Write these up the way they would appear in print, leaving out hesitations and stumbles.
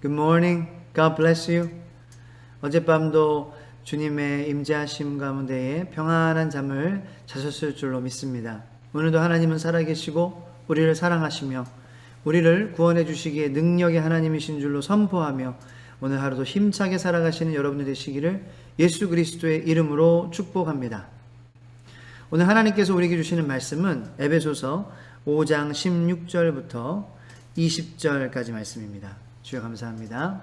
Good morning. God bless you. 어젯밤도 주님의 임재하심 가운데에 평안한 잠을 자셨을 줄로 믿습니다. 오늘도 하나님은 살아계시고 우리를 사랑하시며 우리를 구원해 주시기에 능력의 하나님이신 줄로 선포하며 오늘 하루도 힘차게 살아가시는 여러분들 되시기를 예수 그리스도의 이름으로 축복합니다. 오늘 하나님께서 우리에게 주시는 말씀은 에베소서 5장 16절부터 20절까지 말씀입니다. 주여 감사합니다.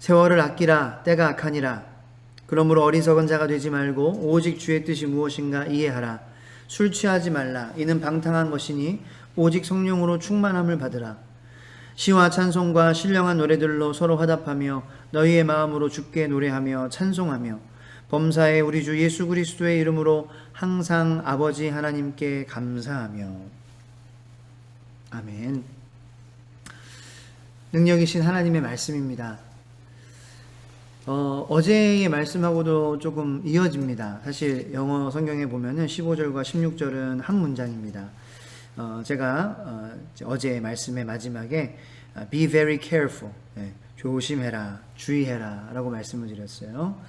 세월을 아끼라 때가 악하니라. 그러므로 어리석은 자가 되지 말고 오직 주의 뜻이 무엇인가 이해하라. 술 취하지 말라. 이는 방탕한 것이니 오직 성령으로 충만함을 받으라. 시와 찬송과 신령한 노래들로 서로 화답하며 너희의 마음으로 주께 노래하며 찬송하며 범사에 우리 주 예수 그리스도의 이름으로 항상 아버지 하나님께 감사하며. 아멘. 능력이신 하나님의 말씀입니다. 어제의 말씀하고도 조금 이어집니다. 사실 영어 성경에 보면은 15절과 16절은 한 문장입니다. 제가 어제의 말씀의 마지막에 be very careful, 조심해라, 주의해라 라고 말씀을 드렸어요.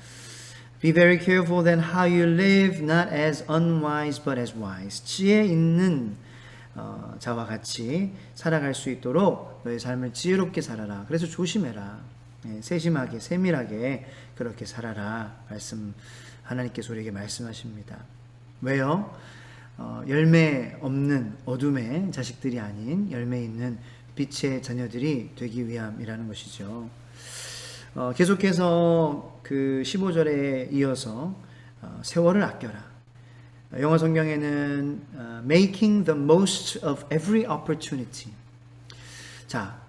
Be very careful then how you live, not as unwise but as wise. 지혜 있는 자와 같이 살아갈 수 있도록 너의 삶을 지혜롭게 살아라. 그래서 조심해라. 세심하게 세밀하게 그렇게 살아라. 말씀 하나님께서 우리에게 말씀하십니다. 왜요? 열매 없는 어둠의 자식들이 아닌 열매 있는 빛의 자녀들이 되기 위함이라는 것이죠. 계속해서 그 15절에 이어서 세월을 아껴라. 영어 성경에는 making the most of every opportunity. 자,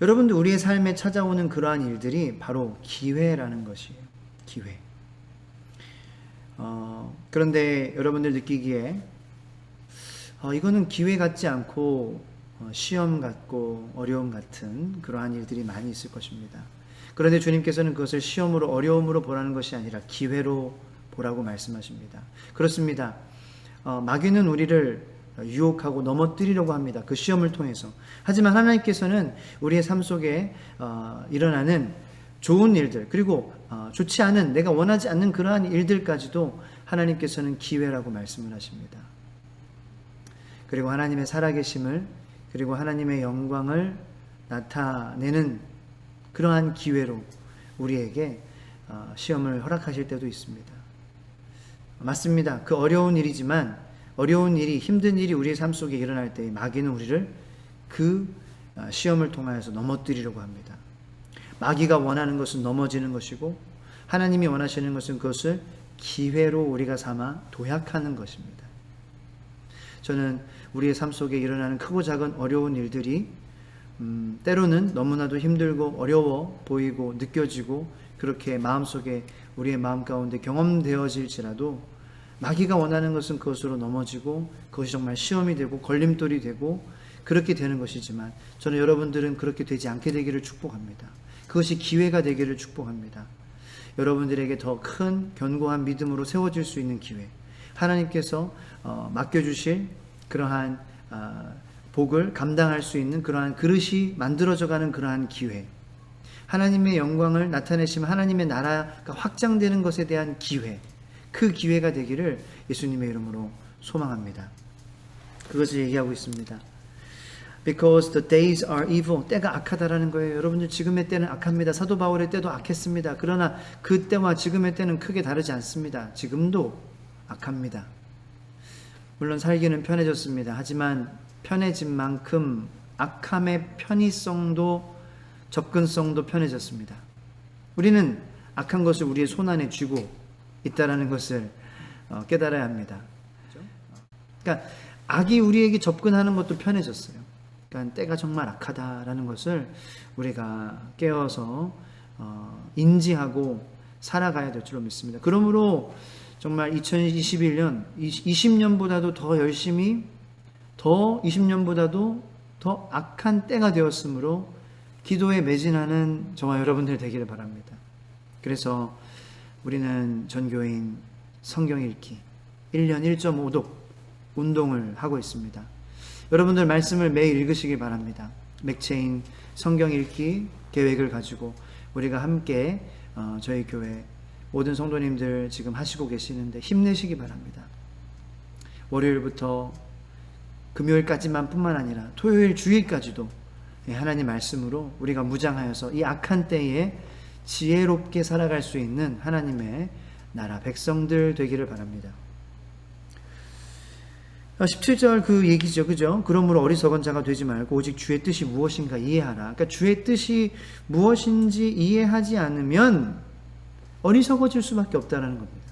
여러분들 우리의 삶에 찾아오는 그러한 일들이 바로 기회라는 것이에요. 기회. 그런데 여러분들 느끼기에 이거는 기회 같지 않고 시험 같고 어려움 같은 그러한 일들이 많이 있을 것입니다. 그런데 주님께서는 그것을 시험으로 어려움으로 보라는 것이 아니라 기회로 보라고 말씀하십니다. 그렇습니다. 마귀는 우리를 유혹하고 넘어뜨리려고 합니다. 그 시험을 통해서. 하지만 하나님께서는 우리의 삶 속에 일어나는 좋은 일들, 그리고 좋지 않은, 내가 원하지 않는 그러한 일들까지도 하나님께서는 기회라고 말씀을 하십니다. 그리고 하나님의 살아계심을, 그리고 하나님의 영광을 나타내는 그러한 기회로 우리에게 시험을 허락하실 때도 있습니다. 맞습니다. 그 어려운 일이지만, 어려운 일이, 힘든 일이 우리의 삶 속에 일어날 때 마귀는 우리를 그 시험을 통하여서 넘어뜨리려고 합니다. 마귀가 원하는 것은 넘어지는 것이고 하나님이 원하시는 것은 그것을 기회로 우리가 삼아 도약하는 것입니다. 저는 우리의 삶 속에 일어나는 크고 작은 어려운 일들이 때로는 너무나도 힘들고 어려워 보이고 느껴지고 그렇게 마음속에 우리의 마음 가운데 경험되어질지라도 마귀가 원하는 것은 그것으로 넘어지고 그것이 정말 시험이 되고 걸림돌이 되고 그렇게 되는 것이지만 저는 여러분들은 그렇게 되지 않게 되기를 축복합니다. 그것이 기회가 되기를 축복합니다. 여러분들에게 더 큰 견고한 믿음으로 세워질 수 있는 기회, 하나님께서 맡겨주실 그러한 복을 감당할 수 있는 그러한 그릇이 만들어져가는 그러한 기회, 하나님의 영광을 나타내시면 하나님의 나라가 확장되는 것에 대한 기회, 그 기회가 되기를 예수님의 이름으로 소망합니다. 그것을 얘기하고 있습니다. Because the days are evil. 때가 악하다라는 거예요. 여러분들 지금의 때는 악합니다. 사도 바울의 때도 악했습니다. 그러나 그 때와 지금의 때는 크게 다르지 않습니다. 지금도 악합니다. 물론 살기는 편해졌습니다. 하지만 편해진 만큼 악함의 편의성도 접근성도 편해졌습니다. 우리는 악한 것을 우리의 손안에 쥐고 있다라는 것을 깨달아야 합니다. 그러니까 악이 우리에게 접근하는 것도 편해졌어요. 그러니까 때가 정말 악하다라는 것을 우리가 깨어서 인지하고 살아가야 될 줄로 믿습니다. 그러므로 정말 2021년, 20년보다도 더 열심히, 더 20년보다도 더 악한 때가 되었으므로 기도에 매진하는 저와 여러분들 되기를 바랍니다. 그래서 우리는 전교인 성경 읽기 1년 1.5독 운동을 하고 있습니다. 여러분들 말씀을 매일 읽으시기 바랍니다. 맥체인 성경 읽기 계획을 가지고 우리가 함께 저희 교회 모든 성도님들 지금 하시고 계시는데 힘내시기 바랍니다. 월요일부터 금요일까지만 뿐만 아니라 토요일 주일까지도 하나님 말씀으로 우리가 무장하여서 이 악한 때에 지혜롭게 살아갈 수 있는 하나님의 나라 백성들 되기를 바랍니다. 17절 그 얘기죠. 그죠? 그러므로 어리석은 자가 되지 말고 오직 주의 뜻이 무엇인가 이해하라. 그러니까 주의 뜻이 무엇인지 이해하지 않으면 어리석어질 수밖에 없다는 겁니다.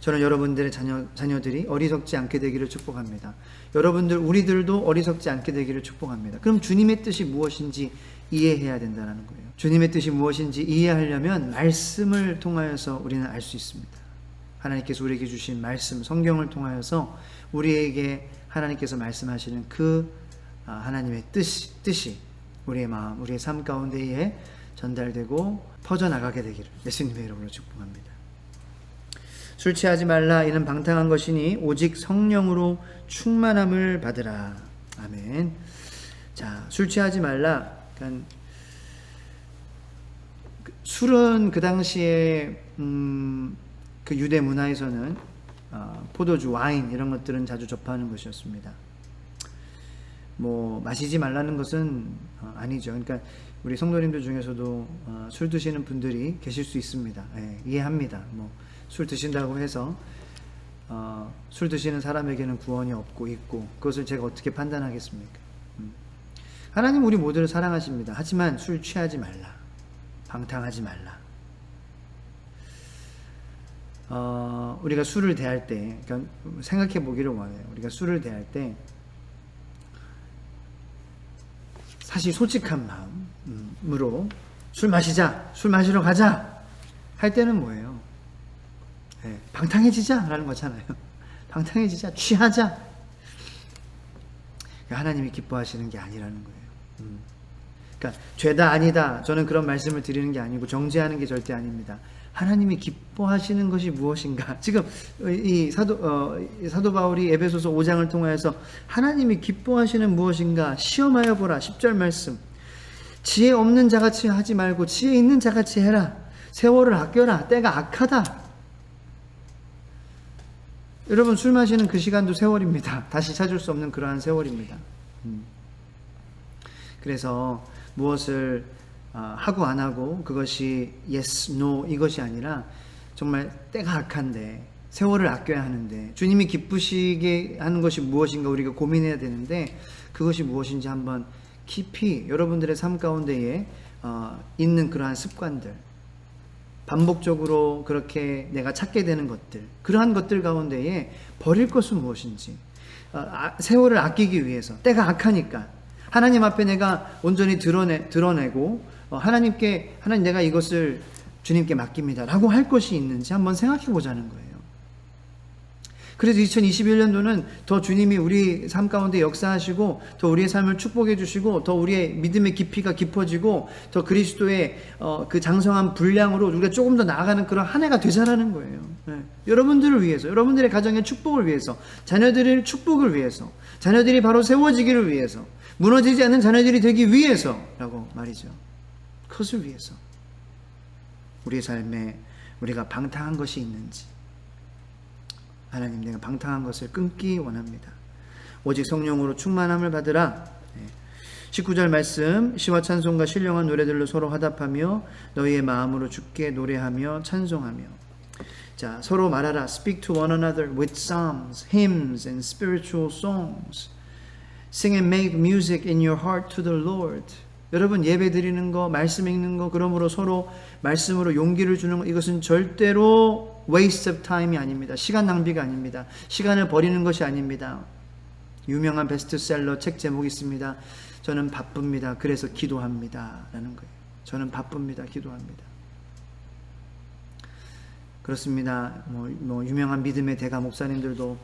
저는 여러분들의 자녀들이 어리석지 않게 되기를 축복합니다. 여러분들, 우리들도 어리석지 않게 되기를 축복합니다. 그럼 주님의 뜻이 무엇인지 이해해야 된다는 거예요. 주님의 뜻이 무엇인지 이해하려면 말씀을 통하여서 우리는 알 수 있습니다. 하나님께서 우리에게 주신 말씀, 성경을 통하여서 우리에게 하나님께서 말씀하시는 그 하나님의 뜻이 우리의 마음, 우리의 삶 가운데에 전달되고 퍼져나가게 되기를 예수님의 이름으로 축복합니다. 술 취하지 말라. 이는 방탕한 것이니 오직 성령으로 충만함을 받으라. 아멘. 자, 술 취하지 말라. 그러니까 술은 그 당시에 그 유대 문화에서는 포도주, 와인 이런 것들은 자주 접하는 것이었습니다. 뭐 마시지 말라는 것은 아니죠. 그러니까 우리 성도님들 중에서도 술 드시는 분들이 계실 수 있습니다. 예, 이해합니다. 뭐 술 드신다고 해서 술 드시는 사람에게는 구원이 없고 있고 그것을 제가 어떻게 판단하겠습니까? 하나님 우리 모두를 사랑하십니다. 하지만 술 취하지 말라. 방탕하지 말라. 우리가 술을 대할 때, 그러니까 생각해 보기를 원해요. 우리가 술을 대할 때 사실 솔직한 마음으로 술 마시자, 술 마시러 가자 할 때는 뭐예요? 네, 방탕해지자 라는 거잖아요. 방탕해지자, 취하자. 하나님이 기뻐하시는 게 아니라는 거예요. 그러니까 죄다 아니다, 저는 그런 말씀을 드리는 게 아니고 정죄하는 게 절대 아닙니다. 하나님이 기뻐하시는 것이 무엇인가? 지금 이 사도 바울이 에베소서 5장을 통하여서 하나님이 기뻐하시는 무엇인가 시험하여 보라. 10절 말씀. 지혜 없는 자같이 하지 말고 지혜 있는 자같이 해라. 세월을 아껴라. 때가 악하다. 여러분, 술 마시는 그 시간도 세월입니다. 다시 찾을 수 없는 그러한 세월입니다. 그래서 무엇을 하고 안 하고 그것이 yes, no 이것이 아니라 정말 때가 악한데 세월을 아껴야 하는데 주님이 기쁘시게 하는 것이 무엇인가 우리가 고민해야 되는데 그것이 무엇인지 한번 깊이 여러분들의 삶 가운데에 있는 그러한 습관들, 반복적으로 그렇게 내가 찾게 되는 것들, 그러한 것들 가운데에 버릴 것은 무엇인지, 세월을 아끼기 위해서, 때가 악하니까 하나님 앞에 내가 온전히 드러내고 하나님 내가 이것을 주님께 맡깁니다 라고 할 것이 있는지 한번 생각해 보자는 거예요. 그래서 2021년도는 더 주님이 우리 삶 가운데 역사하시고 더 우리의 삶을 축복해 주시고 더 우리의 믿음의 깊이가 깊어지고 더 그리스도의 그 장성한 분량으로 우리가 조금 더 나아가는 그런 한 해가 되자라는 거예요. 네. 여러분들을 위해서, 여러분들의 가정의 축복을 위해서, 자녀들의 축복을 위해서, 자녀들이 바로 세워지기를 위해서, 무너지지 않는 자녀들이 되기 위해서라고 말이죠. 그것을 위해서 우리의 삶에 우리가 방탕한 것이 있는지, 하나님, 내가 방탕한 것을 끊기 원합니다. 오직 성령으로 충만함을 받으라. 19절 말씀. 시와 찬송과 신령한 노래들로 서로 화답하며 너희의 마음으로 주께 노래하며 찬송하며. 자, 서로 말하라. Speak to one another with psalms, hymns and spiritual songs. Sing and make music in your heart to the Lord. 여러분, 예배 드리는 거, 말씀 읽는 거, 그러므로 서로 말씀으로 용기를 주는 거, 이것은 절대로 waste of time이 아닙니다. 시간 낭비가 아닙니다. 시간을 버리는 것이 아닙니다. 유명한 베스트셀러 책 제목이 있습니다. 저는 바쁩니다. 그래서 기도합니다. 라는 거예요. 저는 바쁩니다. 기도합니다. 그렇습니다. 뭐 유명한 믿음의 대가 목사님들도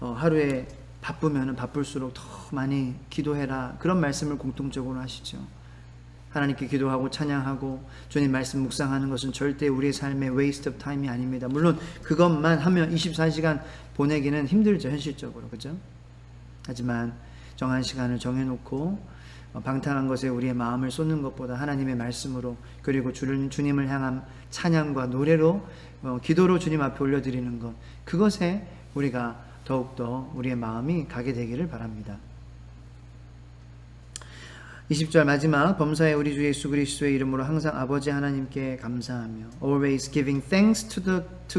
하루에 바쁘면 바쁠수록 더 많이 기도해라. 그런 말씀을 공통적으로 하시죠. 하나님께 기도하고 찬양하고 주님 말씀 묵상하는 것은 절대 우리의 삶의 waste of time이 아닙니다. 물론 그것만 하면 24시간 보내기는 힘들죠. 현실적으로. 그죠? 하지만 정한 시간을 정해놓고 방탕한 것에 우리의 마음을 쏟는 것보다 하나님의 말씀으로, 그리고 주님을 향한 찬양과 노래로, 기도로 주님 앞에 올려드리는 것, 그것에 우리가 더욱더 우리의 마음이 가게 되기를 바랍니다. 20절 마지막, 범사에 우리 주 예수 그리스도의 이름으로 항상 아버지 하나님께 감사하며 always giving thanks to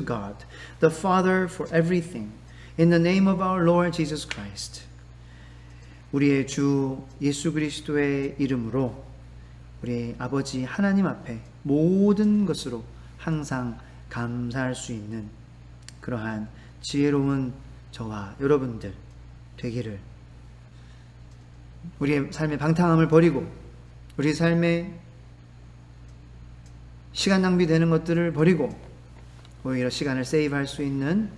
God the Father for everything in the name of our Lord Jesus Christ. 우리의 주 예수 그리스도의 이름으로 우리 아버지 하나님 앞에 모든 것으로 항상 감사할 수 있는 그러한 지혜로운 저와 여러분들 되기를, 우리의 삶의 방탕함을 버리고 우리 삶의 시간 낭비되는 것들을 버리고 오히려 시간을 세이브할 수 있는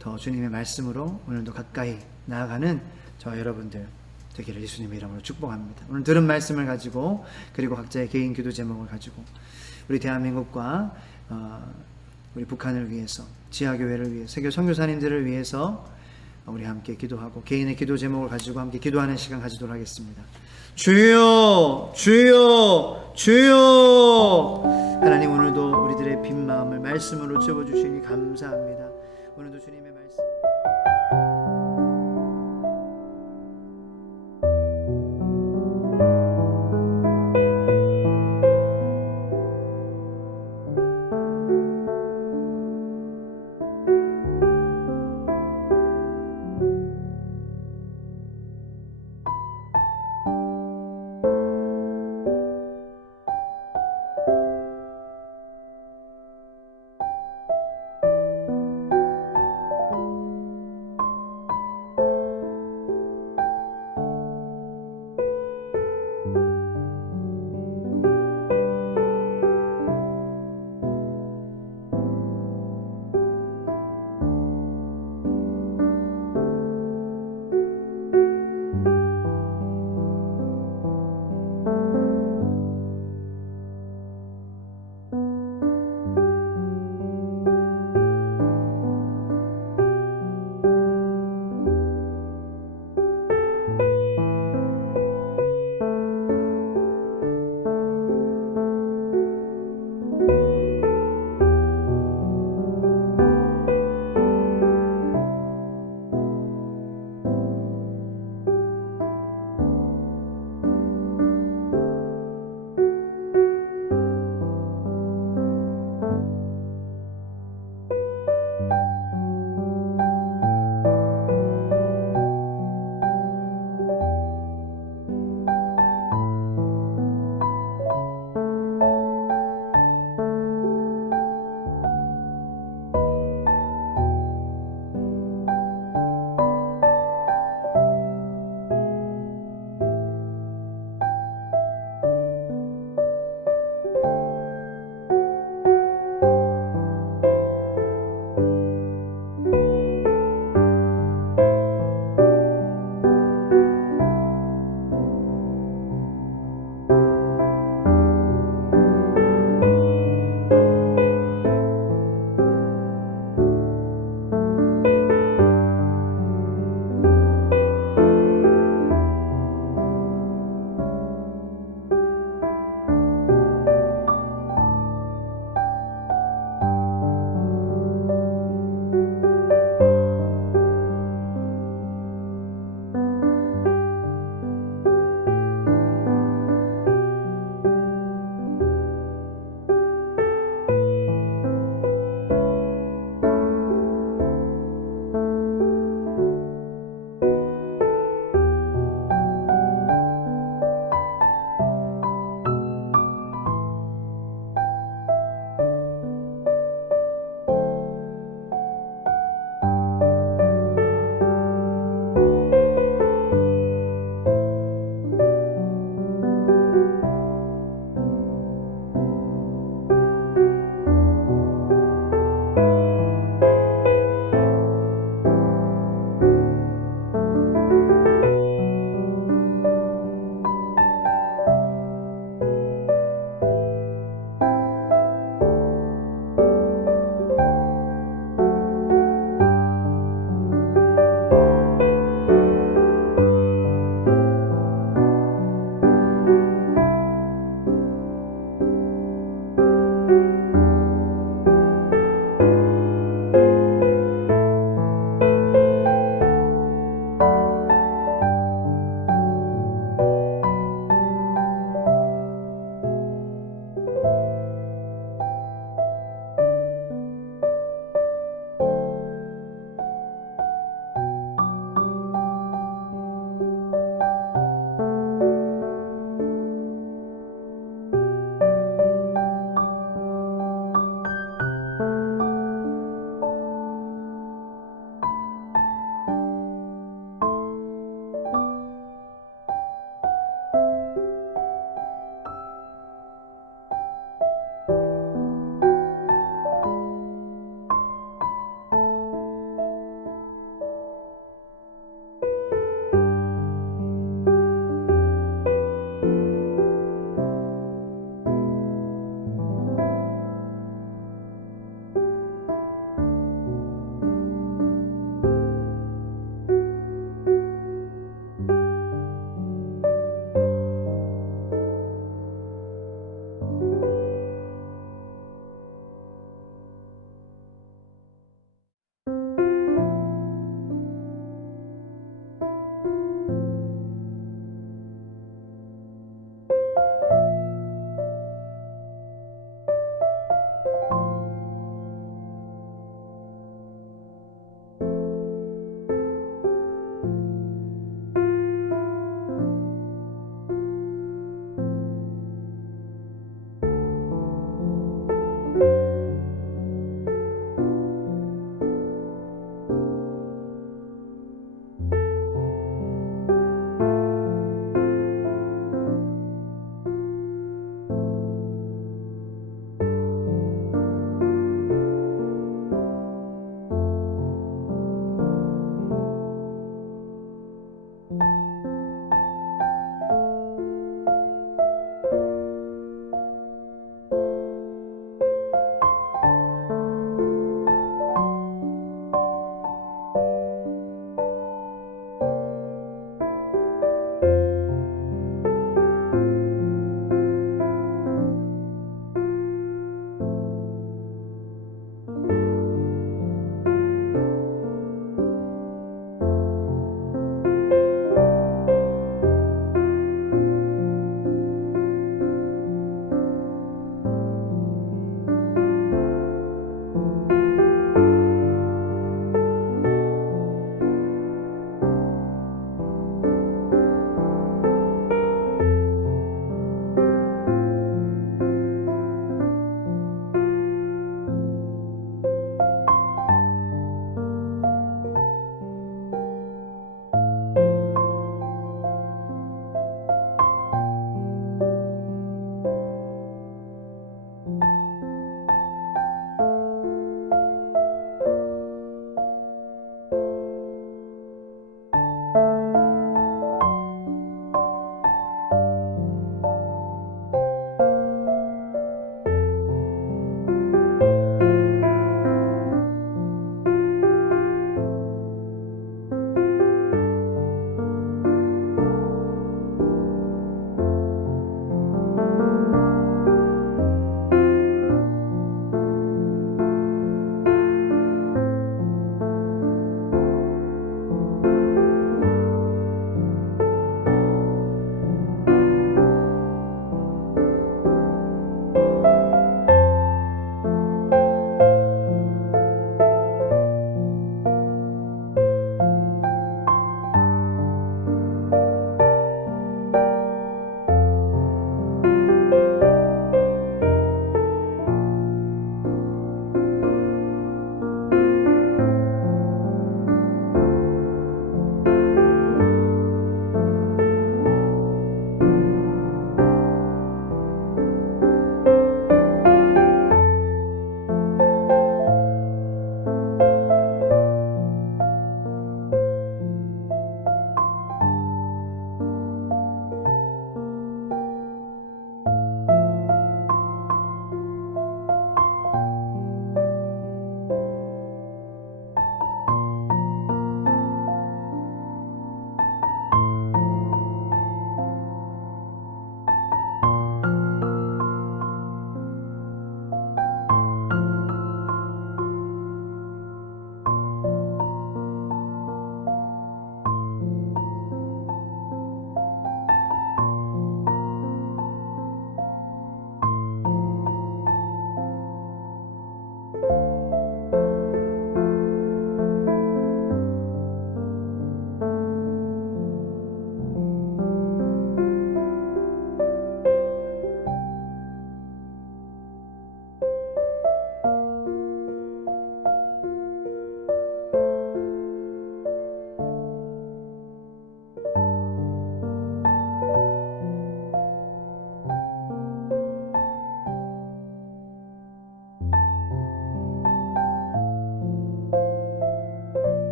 더 주님의 말씀으로 오늘도 가까이 나아가는 저와 여러분들 되기를 예수님의 이름으로 축복합니다. 오늘 들은 말씀을 가지고, 그리고 각자의 개인 기도 제목을 가지고 우리 대한민국과 우리 북한을 위해서, 지하교회를 위해서, 세계 선교사님들을 위해서 우리 함께 기도하고 개인의 기도 제목을 가지고 함께 기도하는 시간 가지도록 하겠습니다. 주여, 주여, 주여. 하나님, 오늘도 우리들의 빈 마음을 말씀으로 채워주시니 감사합니다. 오늘도 주님의 말씀